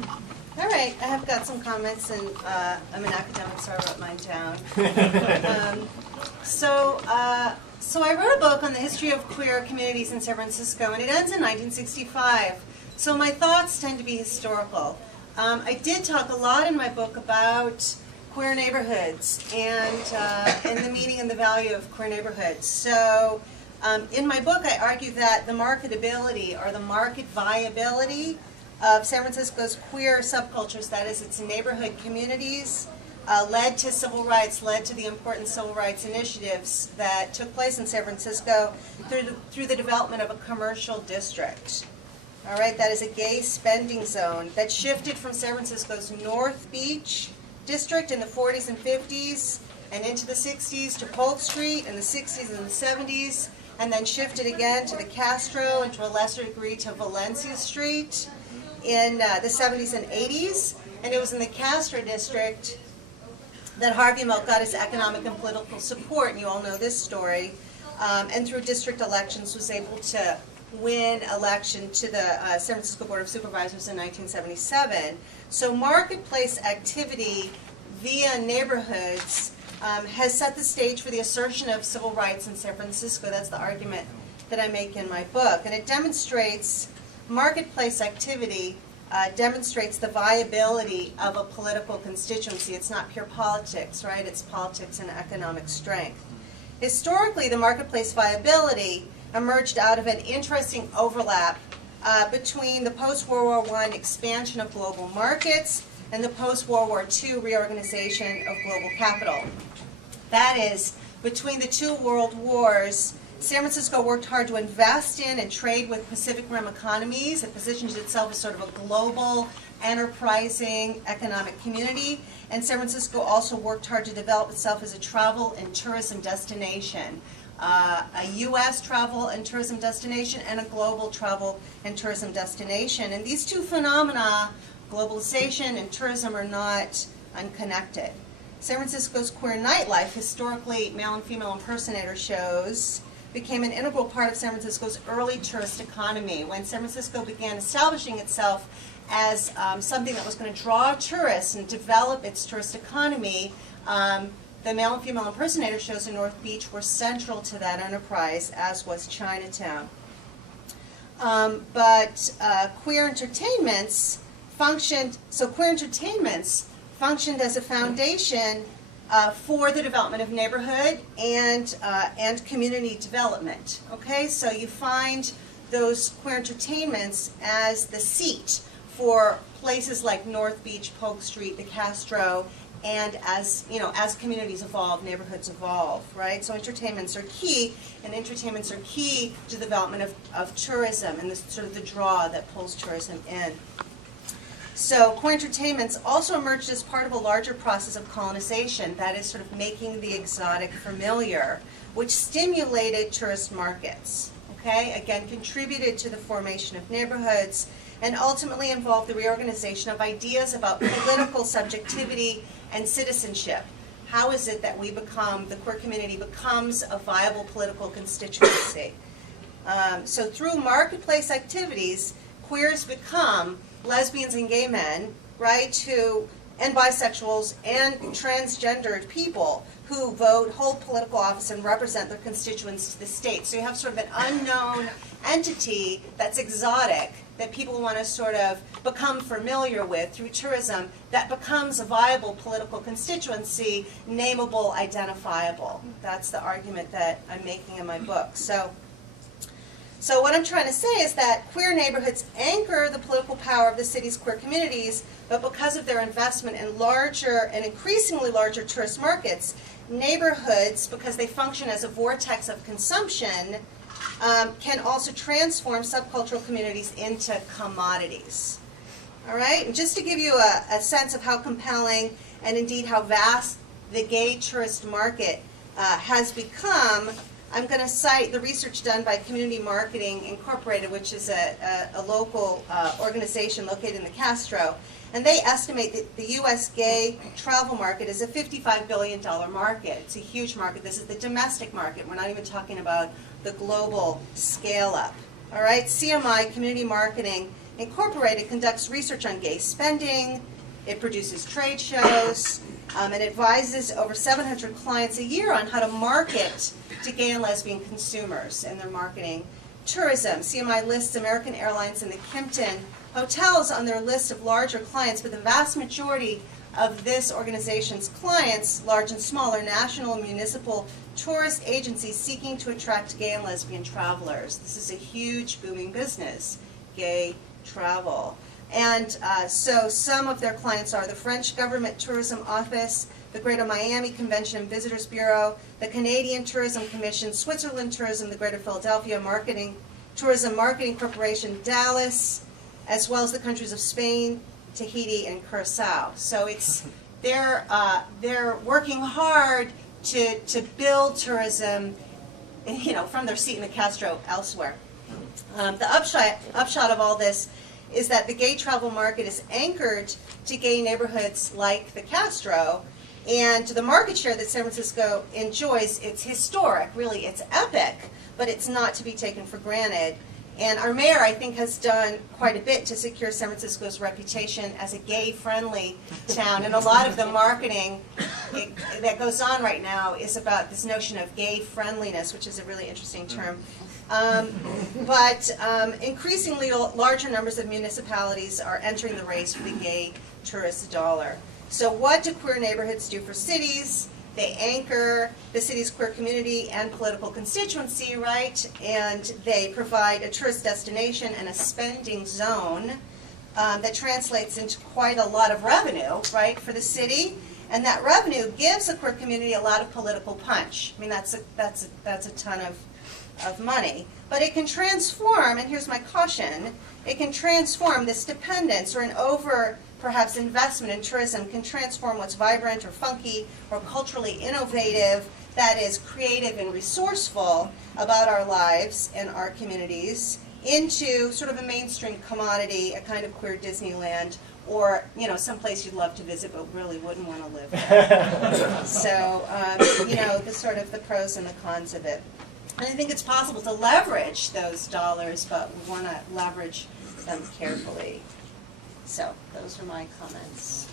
All right, I have got some comments, and I'm an academic, so I wrote mine down. So I wrote a book on the history of queer communities in San Francisco, and it ends in 1965. So my thoughts tend to be historical. I did talk a lot in my book about queer neighborhoods and the meaning and the value of queer neighborhoods. So in my book, I argue that the marketability or the market viability of San Francisco's queer subcultures, that is, its neighborhood communities, led to civil rights, led to the important civil rights initiatives that took place in San Francisco through the development of a commercial district. All right, that is a gay spending zone that shifted from San Francisco's North Beach district in the 40s and 50s and into the 60s to Polk Street in the 60s and the 70s, and then shifted again to the Castro and to a lesser degree to Valencia Street in the 70s and 80s. And it was in the Castro district that Harvey Milk got his economic and political support, and you all know this story, and through district elections was able to win election to the San Francisco Board of Supervisors in 1977. So marketplace activity via neighborhoods has set the stage for the assertion of civil rights in San Francisco. That's the argument that I make in my book. And it demonstrates, marketplace activity demonstrates the viability of a political constituency. It's not pure politics, right? It's politics and economic strength. Historically, the marketplace viability emerged out of an interesting overlap between the post-World War I expansion of global markets and the post-World War II reorganization of global capital. That is, between the two world wars, San Francisco worked hard to invest in and trade with Pacific Rim economies. It positioned itself as sort of a global, enterprising economic community. And San Francisco also worked hard to develop itself as a travel and tourism destination. A U.S. travel and tourism destination and a global travel and tourism destination. And these two phenomena, globalization and tourism, are not unconnected. San Francisco's queer nightlife, historically male and female impersonator shows, became an integral part of San Francisco's early tourist economy. When San Francisco began establishing itself as something that was going to draw tourists and develop its tourist economy, the male and female impersonator shows in North Beach were central to that enterprise, as was Chinatown. But queer entertainments functioned as a foundation for the development of neighborhood and community development. Okay, so you find those queer entertainments as the seat for places like North Beach, Polk Street, the Castro, and as communities evolve, neighborhoods evolve, right? So entertainments are key, and entertainments are key to the development of tourism and sort of the draw that pulls tourism in. So queer entertainments also emerged as part of a larger process of colonization, that is sort of making the exotic familiar, which stimulated tourist markets, okay? Again, contributed to the formation of neighborhoods, and ultimately involved the reorganization of ideas about political subjectivity and citizenship. How is it that the queer community becomes a viable political constituency? So through marketplace activities, queers become lesbians and gay men, right, and bisexuals and transgendered people who vote, hold political office, and represent their constituents to the state. So you have sort of an unknown entity that's exotic that people want to sort of become familiar with through tourism that becomes a viable political constituency, nameable, identifiable. That's the argument that I'm making in my book. So what I'm trying to say is that queer neighborhoods anchor the political power of the city's queer communities, but because of their investment in larger and increasingly larger tourist markets, neighborhoods, because they function as a vortex of consumption, can also transform subcultural communities into commodities. All right? And just to give you a sense of how compelling and indeed how vast the gay tourist market has become, I'm going to cite the research done by Community Marketing Incorporated, which is a local organization located in the Castro. And they estimate that the U.S. gay travel market is a $55 billion market. It's a huge market. This is the domestic market. We're not even talking about the global scale-up. All right, CMI, Community Marketing, Incorporated conducts research on gay spending, it produces trade shows, and advises over 700 clients a year on how to market to gay and lesbian consumers in their marketing. Tourism, CMI lists American Airlines and the Kimpton Hotels on their list of larger clients, but the vast majority of this organization's clients, large and small, are national and municipal tourist agencies seeking to attract gay and lesbian travelers. This is a huge, booming business, gay travel. And so some of their clients are the French Government Tourism Office, the Greater Miami Convention and Visitors Bureau, the Canadian Tourism Commission, Switzerland Tourism, the Greater Philadelphia Tourism Marketing Corporation, Dallas, as well as the countries of Spain, Tahiti, and Curacao. So they're working hard to build tourism, from their seat in the Castro elsewhere. The upshot of all this is that the gay travel market is anchored to gay neighborhoods like the Castro, and the market share that San Francisco enjoys, it's historic, really, it's epic, but it's not to be taken for granted. And our mayor, I think, has done quite a bit to secure San Francisco's reputation as a gay-friendly town, and a lot of the marketing that goes on right now is about this notion of gay-friendliness, which is a really interesting term. But increasingly larger numbers of municipalities are entering the race for the gay tourist dollar. So what do queer neighborhoods do for cities? They anchor the city's queer community and political constituency, right? And they provide a tourist destination and a spending zone that translates into quite a lot of revenue, right, for the city. And that revenue gives the queer community a lot of political punch. I mean, that's a ton of money. But it can transform, and here's my caution, it can transform this dependence or an perhaps investment in tourism can transform what's vibrant or funky or culturally innovative, that is creative and resourceful about our lives and our communities, into sort of a mainstream commodity, a kind of queer Disneyland, or someplace you'd love to visit but really wouldn't want to live there. So the sort of the pros and the cons of it. And I think it's possible to leverage those dollars, but we want to leverage them carefully. So those are my comments.